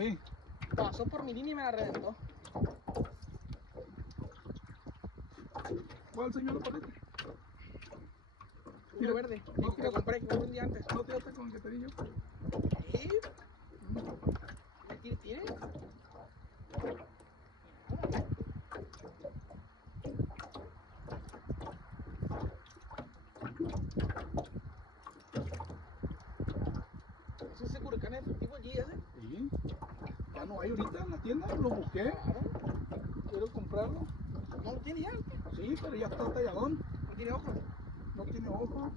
Sí. Pasó por mi línea y me la reventó. ¿Cuál señor le parece? Uno verde. No, Que compré un día antes. No tiraste con el que te di yo. ¿Sí? ¿Qué tiene? ¿Es ese Huracán efectivo allí ese? Sí. Ya no hay ahorita en la tienda, lo busqué. Claro. Quiero comprarlo. No lo tiene ya. Sí, pero ya está talladón. No tiene ojos. No tiene ojos.